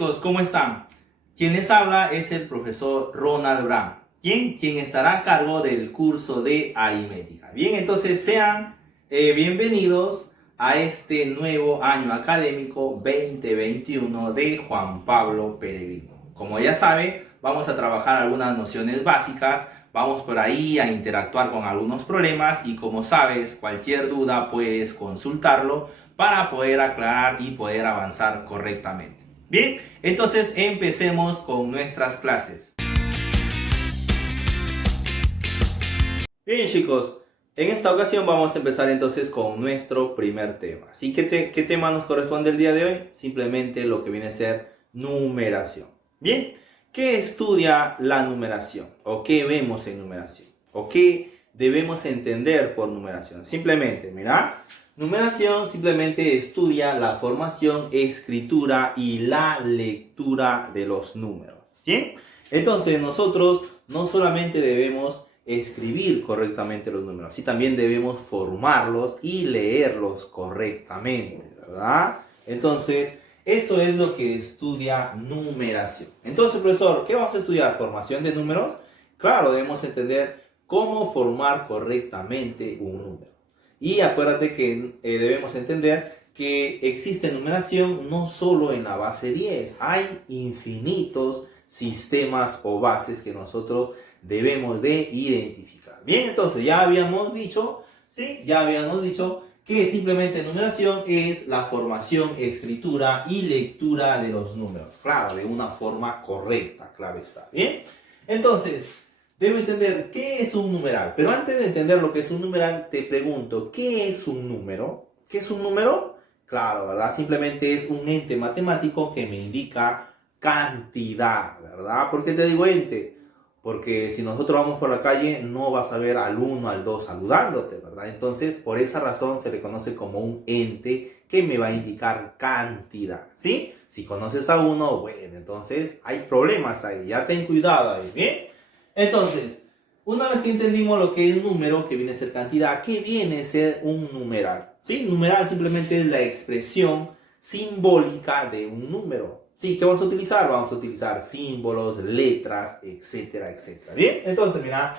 chicos, ¿cómo están? Quien les habla es el profesor Ronald Brown, quien estará a cargo del curso de aritmética. Bien, entonces sean bienvenidos a este nuevo año académico 2021 de Juan Pablo Peregrino. Como ya sabe, vamos a trabajar algunas nociones básicas, vamos por ahí a interactuar con algunos problemas y como sabes, cualquier duda puedes consultarlo para poder aclarar y poder avanzar correctamente. Bien, entonces empecemos con nuestras clases. Bien chicos, en esta ocasión vamos a empezar entonces con nuestro primer tema. ¿Sí? ¿Qué tema nos corresponde el día de hoy? Simplemente lo que viene a ser numeración. Bien, ¿qué estudia la numeración? ¿O qué vemos en numeración? ¿O qué debemos entender por numeración? Simplemente, mira, numeración simplemente estudia la formación, escritura y la lectura de los números. ¿Bien? Entonces nosotros no solamente debemos escribir correctamente los números, sino también debemos formarlos y leerlos correctamente, ¿verdad? Entonces, eso es lo que estudia numeración. Entonces, profesor, ¿qué vamos a estudiar? ¿Formación de números? Claro, debemos entender cómo formar correctamente un número. Y acuérdate que debemos entender que existe numeración no solo en la base 10. Hay infinitos sistemas o bases que nosotros debemos de identificar. Bien, entonces ya habíamos dicho, ¿sí? Ya habíamos dicho que simplemente numeración es la formación, escritura y lectura de los números. Claro, de una forma correcta, claro está. Bien, entonces debo entender qué es un numeral. Pero antes de entender lo que es un numeral, te pregunto, ¿qué es un número? ¿Qué es un número? Claro, ¿verdad? Simplemente es un ente matemático que me indica cantidad, ¿verdad? ¿Por qué te digo ente? Porque si nosotros vamos por la calle, no vas a ver al 1, al 2 saludándote, ¿verdad? Entonces, por esa razón se le conoce como un ente que me va a indicar cantidad, ¿sí? Si conoces a uno, bueno, entonces hay problemas ahí, ya ten cuidado ahí, ¿bien? Entonces, una vez que entendimos lo que es número, que viene a ser cantidad, ¿qué viene a ser un numeral? ¿Sí? Numeral simplemente es la expresión simbólica de un número. ¿Sí? ¿Qué vamos a utilizar? Vamos a utilizar símbolos, letras, etcétera, etcétera. Bien, entonces mira,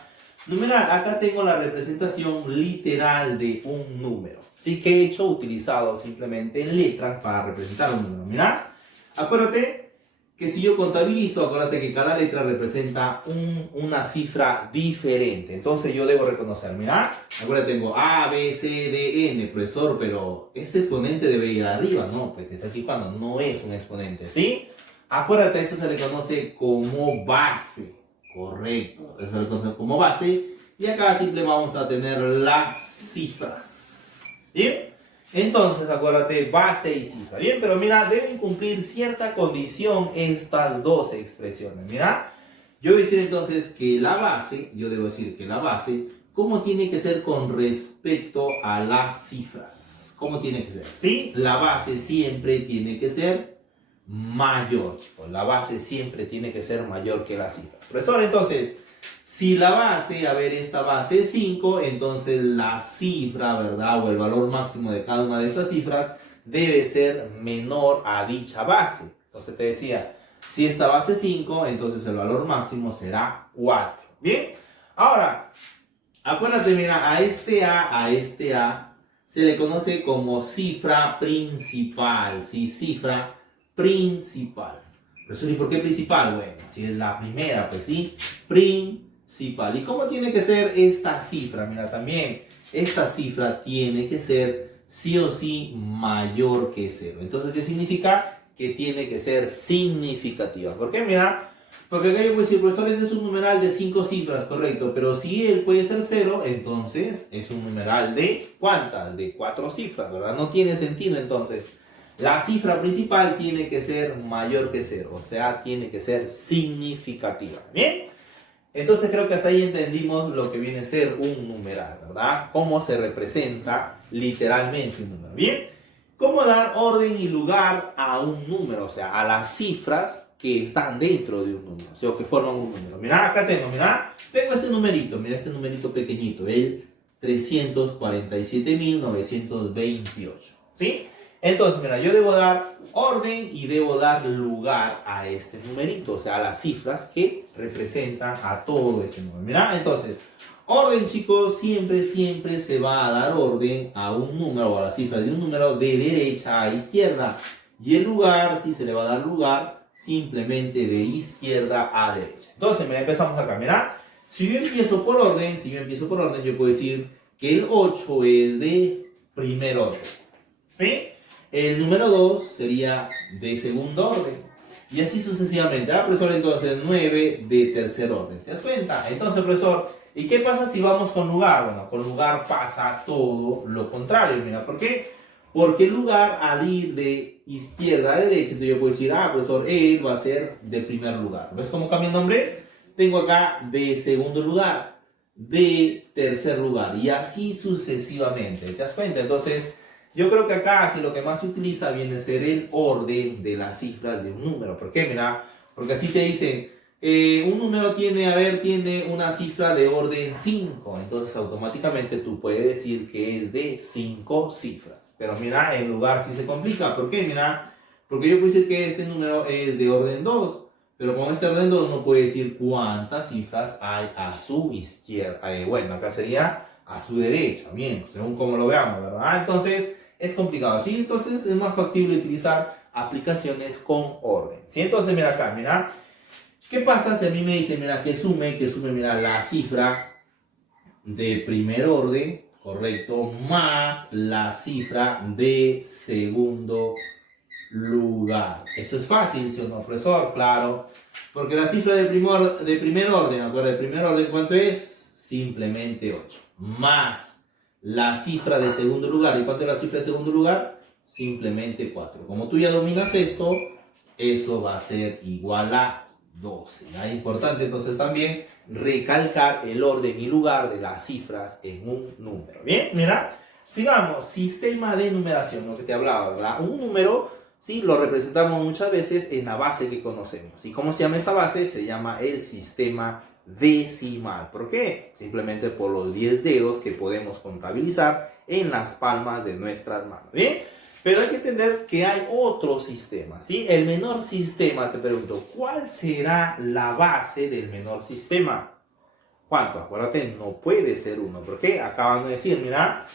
numeral, acá tengo la representación literal de un número. ¿Sí? ¿Qué he hecho? Utilizado simplemente letras para representar un número. Mira, acuérdate que si yo contabilizo, acuérdate que cada letra representa una cifra diferente. Entonces yo debo reconocer, mira, acuérdate, tengo A, B, C, D, N, profesor, pero este exponente debe ir arriba, ¿no? Pues te está equivocando, no es un exponente, ¿sí? Acuérdate, esto se le conoce como base, correcto, eso se le conoce como base, y acá simplemente vamos a tener las cifras, ¿bien? Entonces, acuérdate, base y cifra. Bien, pero mira, deben cumplir cierta condición estas dos expresiones. Mira, yo voy a decir entonces que la base, yo debo decir que la base, ¿cómo tiene que ser con respecto a las cifras? ¿Cómo tiene que ser? ¿Sí? La base siempre tiene que ser mayor. La base siempre tiene que ser mayor que las cifras. Profesor, entonces, si la base, a ver, esta base es 5, entonces la cifra, ¿verdad? O el valor máximo de cada una de estas cifras debe ser menor a dicha base. Entonces te decía, si esta base es 5, entonces el valor máximo será 4. ¿Bien? Ahora, acuérdate, mira, a este A se le conoce como cifra principal. ¿Sí? Cifra principal. Profesor, ¿y por qué principal? Bueno, si es la primera, pues sí, principal. ¿Y cómo tiene que ser esta cifra? Mira, también esta cifra tiene que ser sí o sí mayor que 0. Entonces, ¿qué significa? Que tiene que ser significativa. ¿Por qué? Mira, porque acá yo puedo decir, profesor, este es un numeral de 5 cifras, correcto, pero si él puede ser 0, entonces es un numeral de ¿cuántas? De 4 cifras, ¿verdad? No tiene sentido entonces. La cifra principal tiene que ser mayor que 0, o sea, tiene que ser significativa. ¿Bien? Entonces creo que hasta ahí entendimos lo que viene a ser un numeral, ¿verdad? Cómo se representa literalmente un número. ¿Bien? Cómo dar orden y lugar a un número, o sea, a las cifras que están dentro de un número, o sea, que forman un número. Mira, acá tengo, mira, tengo este numerito, mira este numerito pequeñito, el 347.928, ¿sí? Entonces, mira, yo debo dar orden y debo dar lugar a este numerito, o sea, a las cifras que representan a todo ese número. Mira, entonces, orden, chicos, siempre se va a dar orden a un número o a la cifra de un número de derecha a izquierda. Y el lugar, sí, se le va a dar lugar simplemente de izquierda a derecha. Entonces, mira, empezamos acá, mira. Si yo empiezo por orden, yo puedo decir que el 8 es de primer orden. ¿Sí? El número 2 sería de segundo orden. Y así sucesivamente. Ah, profesor, entonces 9 de tercer orden. ¿Te das cuenta? Entonces, profesor, ¿y qué pasa si vamos con lugar? Bueno, con lugar pasa todo lo contrario. Mira, ¿por qué? Porque el lugar, al ir de izquierda a derecha, entonces yo puedo decir, ah, profesor, él va a ser de primer lugar. ¿Ves cómo cambia el nombre? Tengo acá de segundo lugar, de tercer lugar, y así sucesivamente. ¿Te das cuenta? Entonces, yo creo que acá, si lo que más se utiliza viene a ser el orden de las cifras de un número. ¿Por qué? Mira, porque así te dicen, un número tiene una cifra de orden 5. Entonces, automáticamente tú puedes decir que es de 5 cifras. Pero mira, en lugar sí se complica. ¿Por qué? Mira, porque yo puedo decir que este número es de orden 2. Pero con este orden 2 no puede decir cuántas cifras hay a su izquierda. Bueno, acá sería a su derecha. Bien, según como lo veamos, ¿verdad? Entonces, es complicado, ¿sí? Entonces es más factible utilizar aplicaciones con orden, ¿sí? Entonces, mira acá, mira. ¿Qué pasa si a mí me dice, mira, que sume, mira, la cifra de primer orden, correcto, más la cifra de segundo lugar? Eso es fácil, ¿sí o no, profesor? Claro. Porque la cifra de primer orden, ¿acuerdas? De primer orden, ¿cuánto es? Simplemente 8. Más la cifra de segundo lugar. ¿Y cuánto es la cifra de segundo lugar? Simplemente 4. Como tú ya dominas esto, eso va a ser igual a 12. Es importante entonces también recalcar el orden y lugar de las cifras en un número. Bien, mira, sigamos. Sistema de numeración, lo que te hablaba, ¿verdad? Un número, sí, lo representamos muchas veces en la base que conocemos. ¿Y cómo se llama esa base? Se llama el sistema decimal. ¿Por qué? Simplemente por los 10 dedos que podemos contabilizar en las palmas de nuestras manos. Bien, pero hay que entender que hay otro sistema, ¿sí? El menor sistema, te pregunto, ¿cuál será la base del menor sistema? ¿Cuánto? Acuérdate, no puede ser 1. ¿Por qué? Acaban de decir, mira,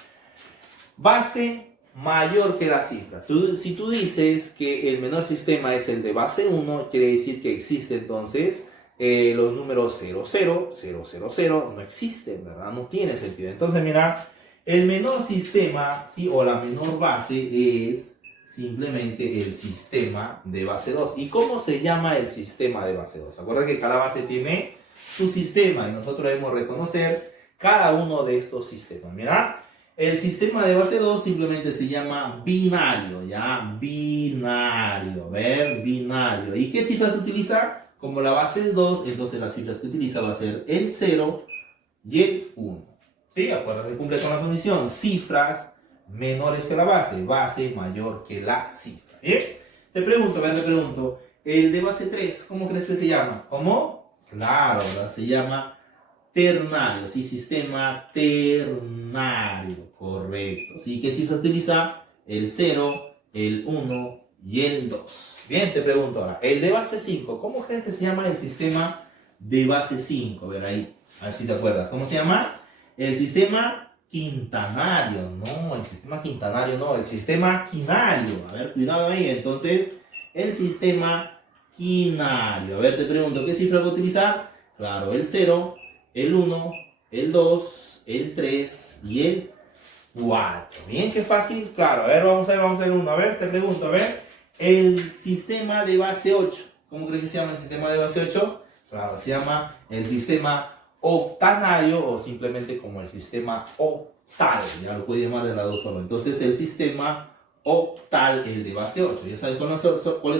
base mayor que la cifra. Si tú dices que el menor sistema es el de base 1, quiere decir que existe entonces los números 0, 0, 0, 0, 0, no existen, ¿verdad? No tiene sentido. Entonces, mira, el menor sistema, ¿sí? O la menor base es simplemente el sistema de base 2. ¿Y cómo se llama el sistema de base 2? Acuerda que cada base tiene su sistema y nosotros debemos reconocer cada uno de estos sistemas. Mira, el sistema de base 2 simplemente se llama binario, ¿ya? Binario, ¿ver? Binario. ¿Y qué cifras se utiliza? Como la base es 2, entonces las cifras que utiliza va a ser el 0 y el 1. ¿Sí? Acuérdate, cumple con la condición. Cifras menores que la base mayor que la cifra. ¿Bien? Te pregunto, el de base 3, ¿cómo crees que se llama? ¿Cómo? Claro, ¿verdad? Se llama ternario, ¿sí? Sistema ternario, correcto. ¿Sí? ¿Qué cifra utiliza? El 0, el 1 y el 2. Bien, te pregunto ahora, el de base 5, ¿cómo crees que se llama el sistema de base 5? A ver ahí, a ver si te acuerdas. ¿Cómo se llama? El sistema quintanario. No, el sistema quintanario no, el sistema quinario. A ver, cuidado ahí. Entonces, el sistema quinario. A ver, te pregunto, ¿qué cifra va a utilizar? Claro, el 0, el 1, el 2, el 3 y el 4. Bien, qué fácil. Claro, a ver, vamos a ver uno. A ver, te pregunto, a ver. El sistema de base 8. ¿Cómo crees que se llama el sistema de base 8? Claro, se llama el sistema octanario o simplemente como el sistema octal. Ya lo puede llamar de las dos formas. Entonces, el sistema octal, el de base 8. Ya saben cuáles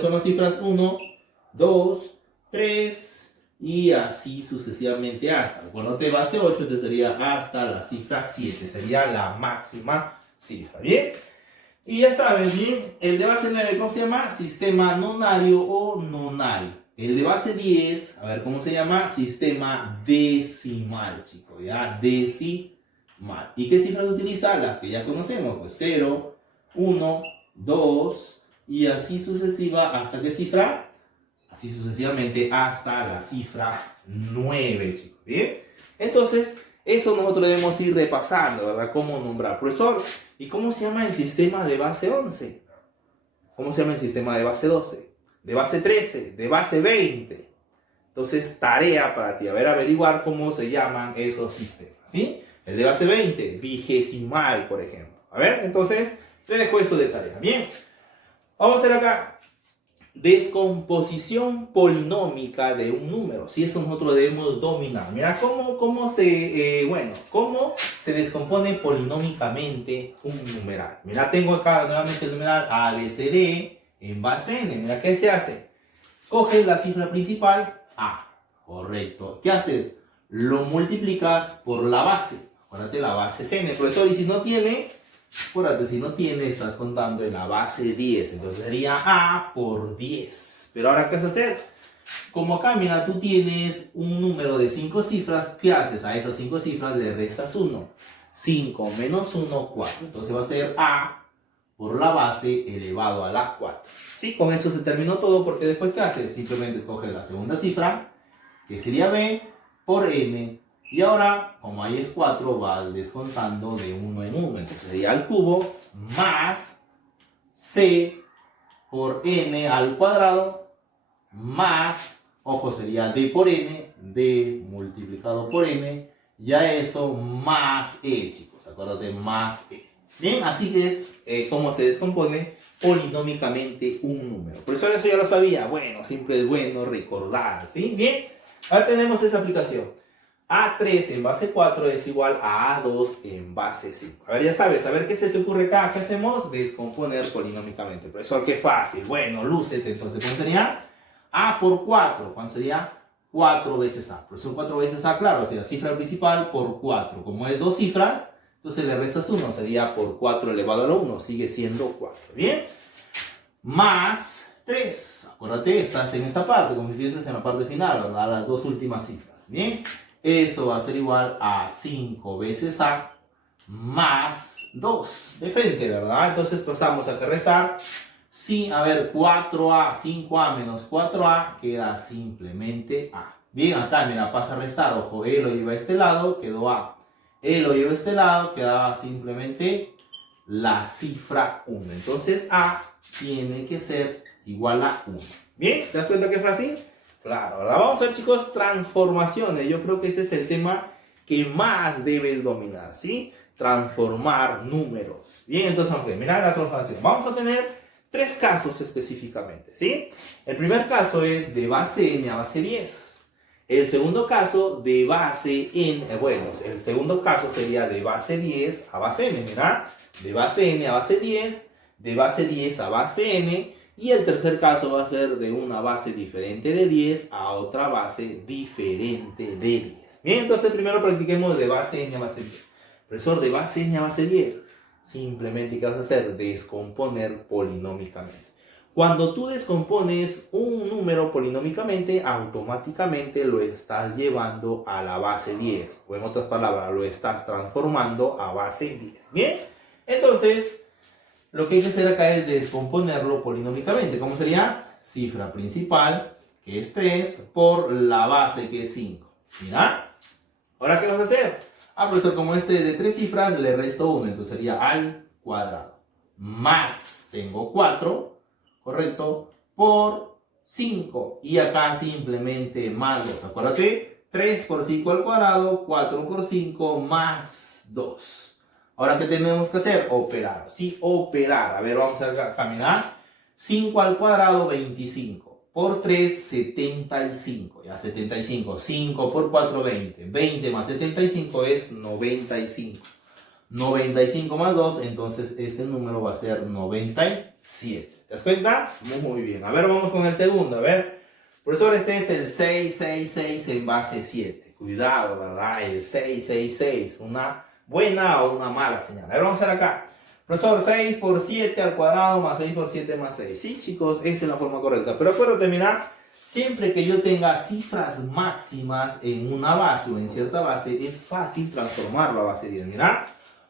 son las cifras: 1, 2, 3 y así sucesivamente hasta. Cuando te base 8, entonces sería hasta la cifra 7. Sería la máxima cifra. ¿Bien? Y ya saben, bien, el de base 9, ¿cómo se llama? Sistema nonario o nonal. El de base 10, a ver, ¿cómo se llama? Sistema decimal, chicos, ¿ya? Decimal. ¿Y qué cifras utiliza? Las que ya conocemos, pues 0, 1, 2 y así sucesiva, ¿hasta qué cifra? Así sucesivamente hasta la cifra 9, chicos, ¿bien? Entonces, eso nosotros debemos ir repasando, ¿verdad? Cómo nombrar. Profesor, ¿y cómo se llama el sistema de base 11? ¿Cómo se llama el sistema de base 12? De base 13, de base 20. Entonces, tarea para ti, a ver, averiguar cómo se llaman esos sistemas, ¿sí? El de base 20, vigesimal, por ejemplo. A ver, entonces, te dejo eso de tarea. Bien, vamos a hacer acá descomposición polinómica de un número. Si eso nosotros debemos dominar. Mira cómo se descompone polinómicamente un numeral. Mira, tengo acá nuevamente el numeral a, b, c, d en base n. Mira, ¿qué se hace? Coges la cifra principal a. Correcto. ¿Qué haces? Lo multiplicas por la base. Acuérdate, la base es n, profesor. Y si no tiene... Acuérdate, si no tiene, estás contando en la base 10. Entonces sería A por 10. Pero ahora, ¿qué vas a hacer? Como acá, mira, tú tienes un número de 5 cifras. ¿Qué haces? A esas 5 cifras le restas 1. 5 menos 1, 4. Entonces va a ser A por la base elevado a la 4. ¿Sí? Con eso se terminó todo, porque después, ¿qué haces? Simplemente escoges la segunda cifra, que sería B por n. Y ahora, como ahí es 4, vas descontando de 1 en 1. Entonces sería al cubo más c por n al cuadrado más, ojo, sería d por n, d multiplicado por n, ya eso más e, chicos. Acuérdate, más e. Bien, así es como se descompone polinómicamente un número. Por eso ya lo sabía. Bueno, siempre es bueno recordar, ¿sí? Bien, ahora tenemos esa aplicación. A3 en base 4 es igual a A2 en base 5. A ver, ya sabes, a ver qué se te ocurre acá. ¿Qué hacemos? Descomponer polinómicamente. Profesor, qué fácil. Bueno, lúcete. Entonces, ¿cuánto sería? A por 4. ¿Cuánto sería? 4 veces A. Profesor, 4 veces A, claro, o sea, cifra principal por 4. Como es dos cifras, entonces le restas 1. Sería por 4 elevado a la 1. Sigue siendo 4. ¿Bien? Más 3. Acuérdate, estás en esta parte, como si estuvieses en la parte final, ¿verdad? Las dos últimas cifras. ¿Bien? Eso va a ser igual a 5 veces A más 2. De frente, ¿verdad? Entonces pasamos a restar. Sí, a ver, 4A, 5A menos 4A queda simplemente A. Bien, acá, mira, pasa a restar. Ojo, E lo lleva a este lado, quedó A. E lo lleva a este lado, quedaba simplemente la cifra 1. Entonces A tiene que ser igual a 1. Bien, ¿te das cuenta que es fácil? Claro, ¿verdad? Vamos a ver, chicos, transformaciones. Yo creo que este es el tema que más debes dominar, ¿sí? Transformar números. Bien, entonces vamos a mirar la transformación. Vamos a tener 3 casos específicamente, ¿sí? El primer caso es de base n a base 10. El segundo caso de base n, el segundo caso sería de base 10 a base n, ¿verdad? De base n a base 10, de base 10 a base n. Y el tercer caso va a ser de una base diferente de 10 a otra base diferente de 10. Bien, entonces primero practiquemos de base n a base 10. Profesor, de base n a base 10. Simplemente, ¿qué vas a hacer? Descomponer polinómicamente. Cuando tú descompones un número polinómicamente, automáticamente lo estás llevando a la base 10. O en otras palabras, lo estás transformando a base 10. Bien, entonces... lo que hay que hacer acá es descomponerlo polinómicamente. ¿Cómo sería? Cifra principal, que es 3, por la base, que es 5. Mira. ¿Ahora qué vas a hacer? Ah, profesor, como este de 3 cifras, le resto 1. Entonces sería al cuadrado. Más, tengo 4, ¿correcto? Por 5. Y acá simplemente más 2. Acuérdate, 3 por 5 al cuadrado, 4 por 5 más 2. Ahora, ¿qué tenemos que hacer? Operar. Sí, operar. A ver, vamos a caminar. 5 al cuadrado, 25. Por 3, 75. Ya, 75. 5 por 4, 20. 20 más 75 es 95. 95 más 2, entonces este número va a ser 97. ¿Te das cuenta? Muy bien. A ver, vamos con el segundo. A ver. Profesor, este es el 666 en base 7. Cuidado, ¿verdad? El 666. Una buena o una mala señal. A ver, vamos a hacer acá. Profesor, 6 por 7 al cuadrado más 6 por 7 más 6. Sí, chicos, esa es la forma correcta. Pero acuérdate, mira, siempre que yo tenga cifras máximas en una base o en cierta base, es fácil transformarlo a base 10. Mira,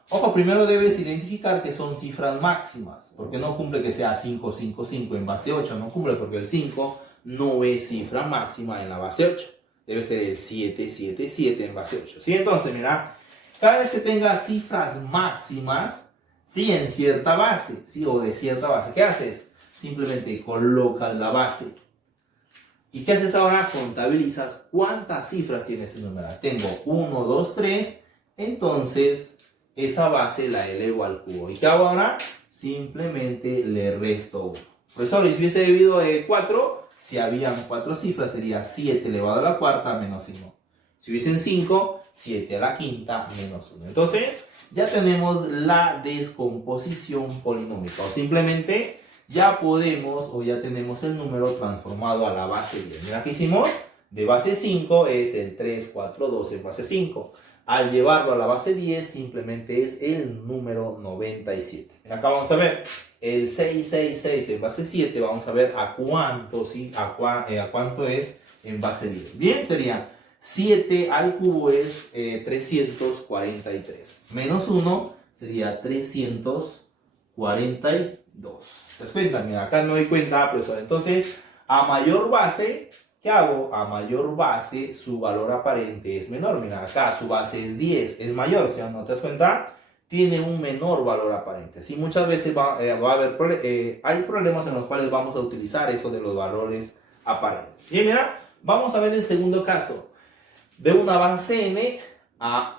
Ojo, primero debes identificar que son cifras máximas, porque no cumple que sea 555 en base 8, no cumple porque el 5 no es cifra máxima en la base 8, debe ser el 777 en base 8. ¿Sí? Entonces, mira, cada vez que tengas cifras máximas, ¿sí? En cierta base, ¿sí? O de cierta base, ¿qué haces? Simplemente colocas la base. ¿Y qué haces ahora? Contabilizas cuántas cifras tiene ese número. Tengo 1, 2, 3, entonces esa base la elevo al cubo. ¿Y qué hago ahora? Simplemente le resto 1. Profesor, si hubiese dividido 4, si habían 4 cifras, sería 7 elevado a la cuarta menos 1. Si hubiesen 5, 7 a la quinta menos 1. Entonces, ya tenemos la descomposición polinómica. O simplemente ya podemos o ya tenemos el número transformado a la base 10. Mira, ¿qué hicimos? De base 5 es el 3, 4, 2 en base 5. Al llevarlo a la base 10 simplemente es el número 97. Acá vamos a ver el 666 en base 7. Vamos a ver a cuánto, ¿sí? a cuánto es en base 10. Bien, sería 7 al cubo es 343. Menos 1 sería 342. ¿Te das cuenta? Mira, acá no doy cuenta, profesor. Entonces, a mayor base, ¿qué hago? A mayor base, su valor aparente es menor. Mira, acá su base es 10, es mayor. ¿Sí? ¿No te das cuenta? Tiene un menor valor aparente. Así muchas veces va a haber hay problemas en los cuales vamos a utilizar eso de los valores aparentes. Bien, mira, vamos a ver el segundo caso. De una base n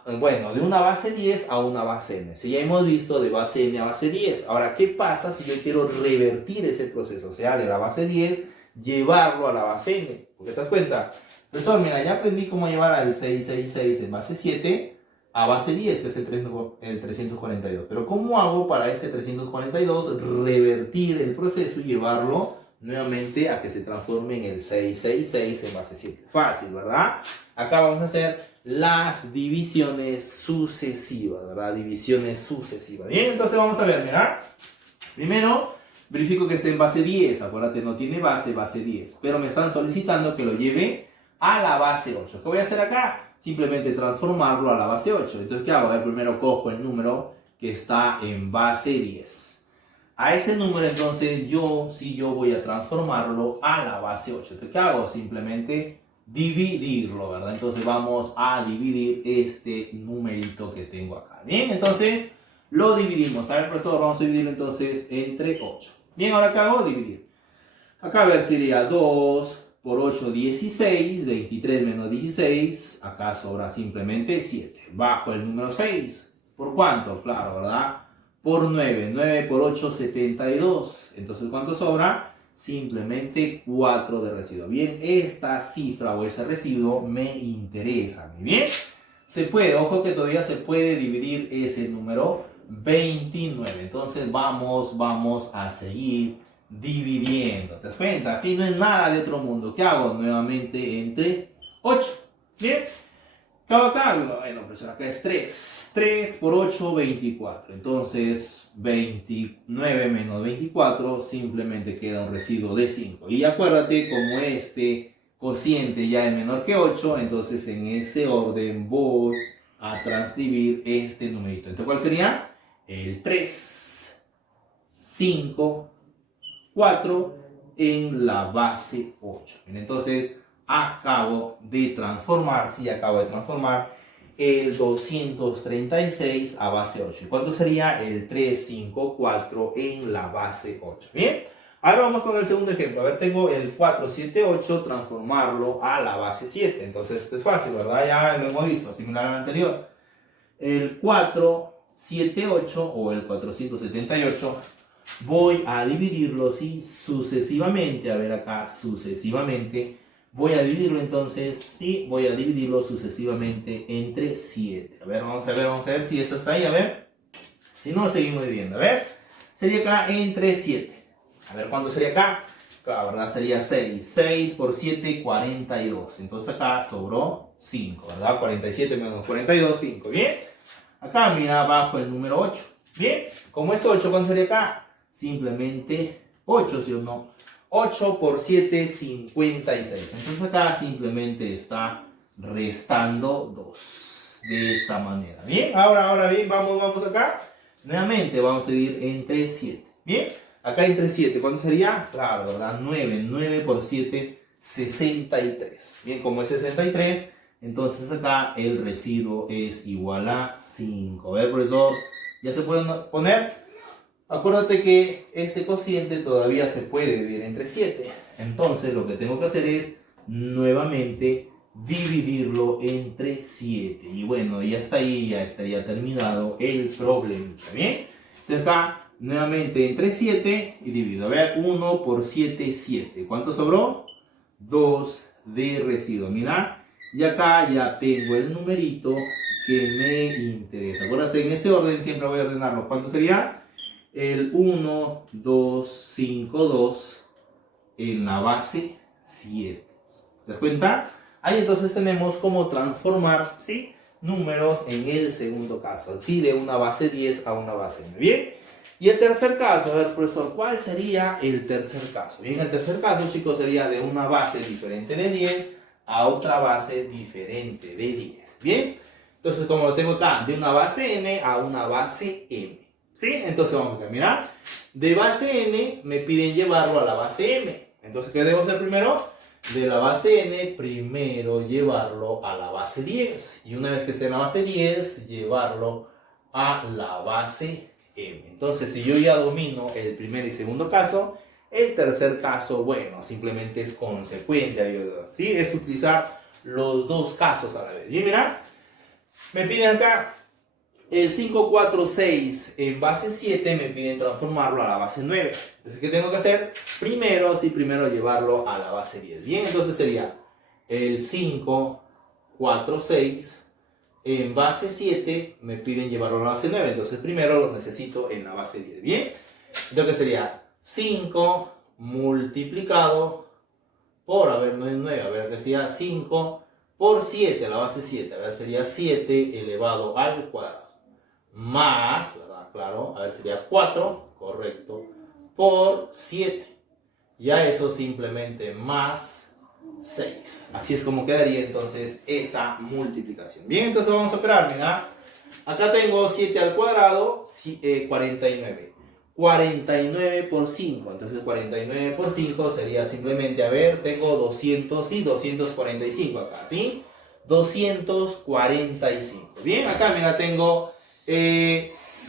de una base 10 a una base n. Si ya hemos visto de base n a base 10. Ahora, ¿qué pasa si yo quiero revertir ese proceso? O sea, de la base 10, llevarlo a la base n. ¿Por qué te das cuenta? Profesor, mira, ya aprendí cómo llevar al 666 en base 7 a base 10, que es el 342. Pero ¿cómo hago para este 342 revertir el proceso y llevarlo nuevamente a que se transforme en el 666 en base 7? Fácil, ¿verdad? Acá vamos a hacer las divisiones sucesivas, ¿verdad? Divisiones sucesivas. Bien, entonces vamos a ver, mira. Primero, verifico que esté en base 10. Acuérdate, no tiene base, base 10. Pero me están solicitando que lo lleve a la base 8. ¿Qué voy a hacer acá? Simplemente transformarlo a la base 8. Entonces, ¿qué hago? A ver, primero cojo el número que está en base 10. A ese número, entonces, yo voy a transformarlo a la base 8. Entonces, ¿qué hago? Simplemente dividirlo, ¿verdad? Entonces, vamos a dividir este numerito que tengo acá. Bien, entonces, lo dividimos. A ver, profesor, vamos a dividirlo entonces entre 8. Bien, ahora ¿qué hago? Dividir. Acá, a ver, sería 2 por 8, 16. 23 menos 16. Acá sobra simplemente 7. Bajo el número 6. ¿Por cuánto? Claro, ¿verdad? Por 9. 9 por 8, 72. Entonces, ¿cuánto sobra? Simplemente 4 de residuo. Bien, esta cifra o ese residuo me interesa. Bien, se puede, ojo que todavía se puede dividir ese número 29. Entonces, vamos a seguir dividiendo. ¿Te das cuenta? Así no es nada de otro mundo. ¿Qué hago? Nuevamente entre 8. Bien. ¿Qué hago acá? Bueno, pues acá es 3. 3 por 8, 24. Entonces, 29 menos 24 simplemente queda un residuo de 5. Y acuérdate, como este cociente ya es menor que 8, entonces en ese orden voy a transcribir este numerito. Entonces, ¿cuál sería? El 3, 5, 4 en la base 8. Entonces, acabo de transformar el 236 a base 8. ¿Y cuánto sería el 354 en la base 8? Bien, ahora vamos con el segundo ejemplo. A ver, tengo el 478, transformarlo a la base 7. Entonces, esto es fácil, ¿verdad? Ya lo hemos visto, similar al anterior. El 478 o el 478 voy a dividirlo, ¿sí? Sucesivamente. A ver acá, sucesivamente. Voy a dividirlo entonces, sí, voy a dividirlo sucesivamente entre 7. A ver, vamos a ver si eso está ahí, a ver. Si no, seguimos dividiendo, a ver. Sería acá entre 7. A ver, ¿cuánto sería acá? La verdad sería 6. 6 por 7, 42. Entonces acá sobró 5, ¿verdad? 47 menos 42, 5. Bien. Acá, mira, abajo el número 8. Bien. Como es 8, ¿cuánto sería acá? Simplemente 8, ¿sí o no? 8 por 7, 56. Entonces acá simplemente está restando 2. de esa manera. Bien, ahora bien, vamos acá. Nuevamente vamos a dividir entre 7. Bien, acá entre 7, ¿cuánto sería? Claro, ¿verdad? 9 por 7, 63. Bien, como es 63, entonces acá el residuo es igual a 5. A ver, profesor, ya se pueden poner. Acuérdate que este cociente todavía se puede dividir entre 7. Entonces lo que tengo que hacer es nuevamente dividirlo entre 7. Y bueno, ya está ahí, ya estaría terminado el problema. ¿Bien? Entonces acá nuevamente entre 7 y divido. A ver, 1 por 7, 7. ¿Cuánto sobró? 2 de residuo. Mira, y acá ya tengo el numerito que me interesa. Acuérdate, en ese orden siempre voy a ordenarlo. ¿Cuánto sería? El 1, 2, 5, 2 en la base 7. ¿Se das cuenta? Ahí entonces tenemos cómo transformar, ¿sí?, números en el segundo caso, ¿sí?, de una base 10 a una base 9. Bien. Y el tercer caso, a ver, profesor, ¿cuál sería el tercer caso? Bien, el tercer caso, chicos, sería de una base diferente de 10 a otra base diferente de 10. Bien. Entonces, como lo tengo acá, de una base n a una base m. ¿Sí? Entonces vamos a terminar. De base n me piden llevarlo a la base m. Entonces, ¿qué debo hacer primero? De la base n, primero llevarlo a la base 10. Y una vez que esté en la base 10, llevarlo a la base m. Entonces, si yo ya domino el primer y segundo caso, el tercer caso, bueno, simplemente es consecuencia. ¿Sí? Es utilizar los dos casos a la vez. Y mira, me piden acá el 5, 4, 6 en base 7, me piden transformarlo a la base 9. Entonces, ¿qué tengo que hacer? Primero llevarlo a la base 10. Bien, entonces sería el 5, 4, 6 en base 7, me piden llevarlo a la base 9. Entonces, primero lo necesito en la base 10. Bien, entonces sería 5 multiplicado por, a ver, no es 9, a ver, decía 5 por 7 a la base 7. A ver, sería 7 elevado al cuadrado. Más, ¿verdad? Claro, a ver, sería 4, correcto, por 7. Ya eso simplemente más 6. Así es como quedaría entonces esa multiplicación. Bien, entonces vamos a operar, mira. Acá tengo 7 al cuadrado, 49. 49 por 5. Entonces 49 por 5 sería simplemente, a ver, tengo 200 y 245 acá, ¿sí? 245. Bien, acá mira, tengo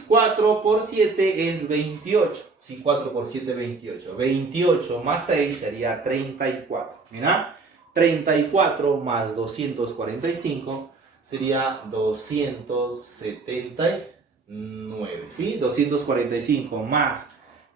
4 por 7 es 28. Sí, 4 por 7 es 28. 28 más 6 sería 34. Mira, 34 más 245 sería 279. ¿Sí? 245 más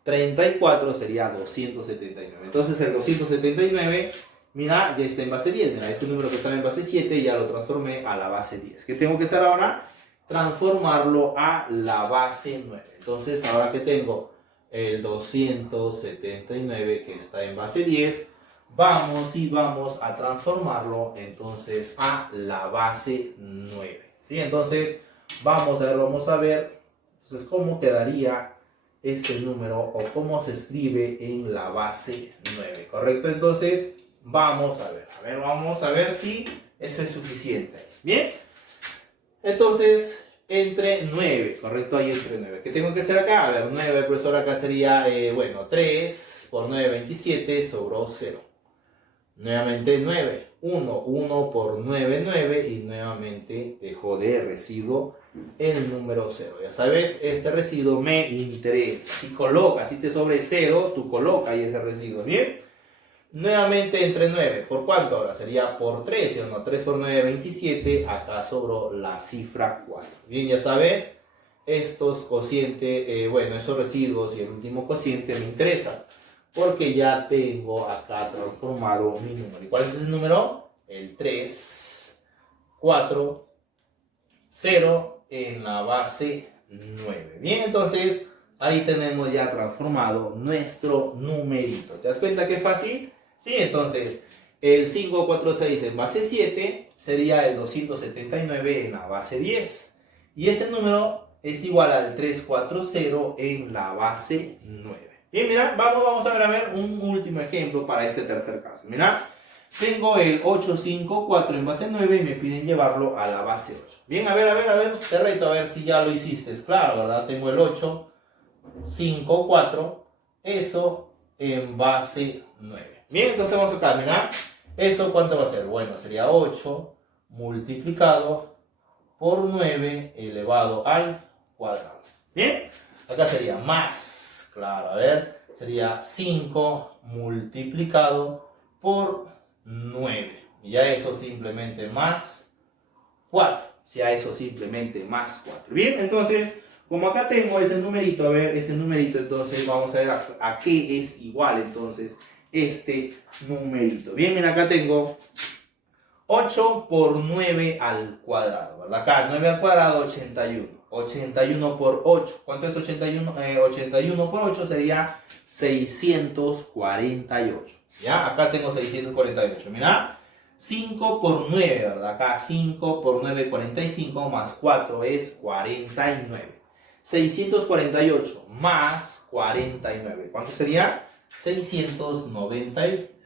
34 sería 279. Entonces el 279, mira, ya está en base 10. Mira, este número que estaba en base 7 ya lo transformé a la base 10. ¿Qué tengo que hacer ahora? Transformarlo a la base 9. Entonces, ahora que tengo el 279 que está en base 10, vamos a transformarlo entonces a la base 9. ¿Sí? Entonces, vamos a ver entonces cómo quedaría este número o cómo se escribe en la base 9. ¿Correcto? Entonces, vamos a ver si eso es suficiente. ¿Bien? Entonces, entre 9, ¿correcto? Ahí entre 9. ¿Qué tengo que hacer acá? A ver, 9, profesor, acá sería, 3 por 9, 27, sobró 0. Nuevamente 9. 1 por 9, 9. Y nuevamente dejó de residuo el número 0. Ya sabes, este residuo me interesa. Si te sobre 0, tú coloca ahí ese residuo. ¿Bien? Nuevamente entre 9. ¿Por cuánto ahora? Sería por 13, ¿no? 3 por 9, 27. Acá sobró la cifra 4. Bien, ya sabes, estos cocientes, esos residuos y el último cociente me interesan. Porque ya tengo acá transformado mi número. ¿Y cuál es ese número? El 3, 4, 0 en la base 9. Bien, entonces ahí tenemos ya transformado nuestro numerito. ¿Te das cuenta qué fácil? Sí, entonces el 546 en base 7 sería el 279 en la base 10. Y ese número es igual al 340 en la base 9. Bien, mira, vamos a ver un último ejemplo para este tercer caso. Mira, tengo el 854 en base 9 y me piden llevarlo a la base 8. Bien, a ver, te reto a ver si ya lo hiciste. Es claro, ¿verdad? Tengo el 854, eso en base 9. Bien, entonces vamos a sacar, mira, ¿eso cuánto va a ser? Bueno, sería 8 multiplicado por 9 elevado al cuadrado. Bien, acá sería más, claro, a ver, sería 5 multiplicado por 9. Y ya eso simplemente más 4. Si a eso simplemente más 4. Bien, entonces, como acá tengo ese numerito, a ver, ese numerito, entonces vamos a ver a qué es igual, entonces, este numerito. Bien, mira, acá tengo 8 por 9 al cuadrado, ¿verdad? Acá 9 al cuadrado, 81. 81 por 8. ¿Cuánto es 81? 81 por 8 sería 648. ¿Ya? Acá tengo 648. Mira. 5 por 9, ¿verdad? Acá 5 por 9, 45, más 4 es 49. 648 más 49. ¿Cuánto sería? 697.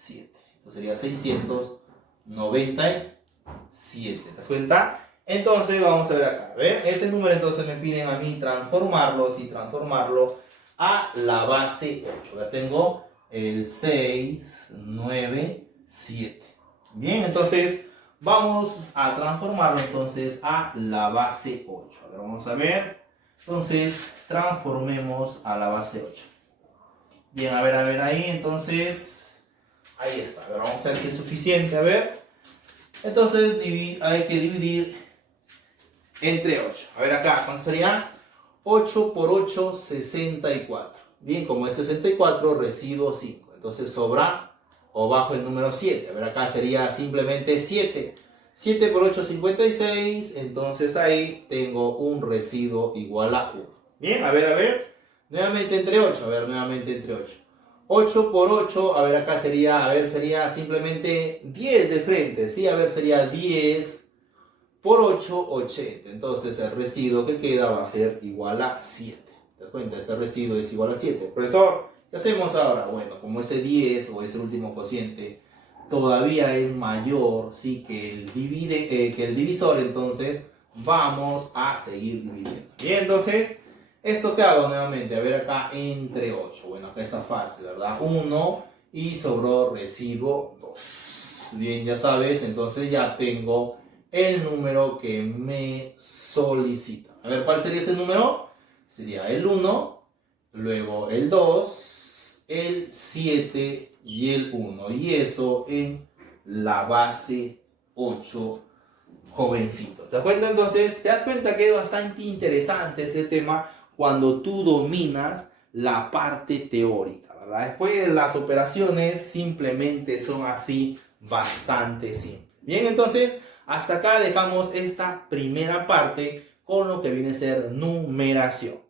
Esto sería 697. ¿Te das cuenta? Entonces vamos a ver acá. ¿Ver? Ese número entonces me piden a mí transformarlo a la base 8. Ya tengo el 697. Bien, entonces vamos a transformarlo entonces a la base 8. A ver, vamos a ver. Entonces transformemos a la base 8. Bien, a ver ahí. Entonces, ahí está. A ver, vamos a ver si es suficiente. A ver. Entonces hay que dividir entre 8. A ver acá, ¿cuánto sería? 8 por 8, 64. Bien, como es 64, residuo 5. Entonces sobra o bajo el número 7. A ver, acá sería simplemente 7. 7 por 8, 56. Entonces ahí tengo un residuo igual a 1. Bien, a ver. Nuevamente entre 8. A ver, nuevamente entre 8. 8 por 8, a ver, acá sería simplemente 10 de frente. ¿Sí? A ver, sería 10 por 8, 80. Entonces el residuo que queda va a ser igual a 7. ¿Te das cuenta? Este residuo es igual a 7. Profesor, ¿qué hacemos ahora? Bueno, como ese 10 o ese último cociente todavía es mayor, ¿sí? que el divisor, entonces vamos a seguir dividiendo. Bien, entonces, ¿esto qué hago nuevamente? A ver acá entre 8. Bueno, acá está fácil, ¿verdad? 1 y sobró residuo 2. Bien, ya sabes, entonces ya tengo el número que me solicita. A ver, ¿cuál sería ese número? Sería el 1, luego el 2, el 7 y el 1. Y eso en la base 8, jovencito. ¿Te das cuenta? Entonces, te das cuenta que es bastante interesante ese tema cuando tú dominas la parte teórica, ¿verdad? Después las operaciones simplemente son así, bastante simples. Bien, entonces, hasta acá dejamos esta primera parte con lo que viene a ser numeración.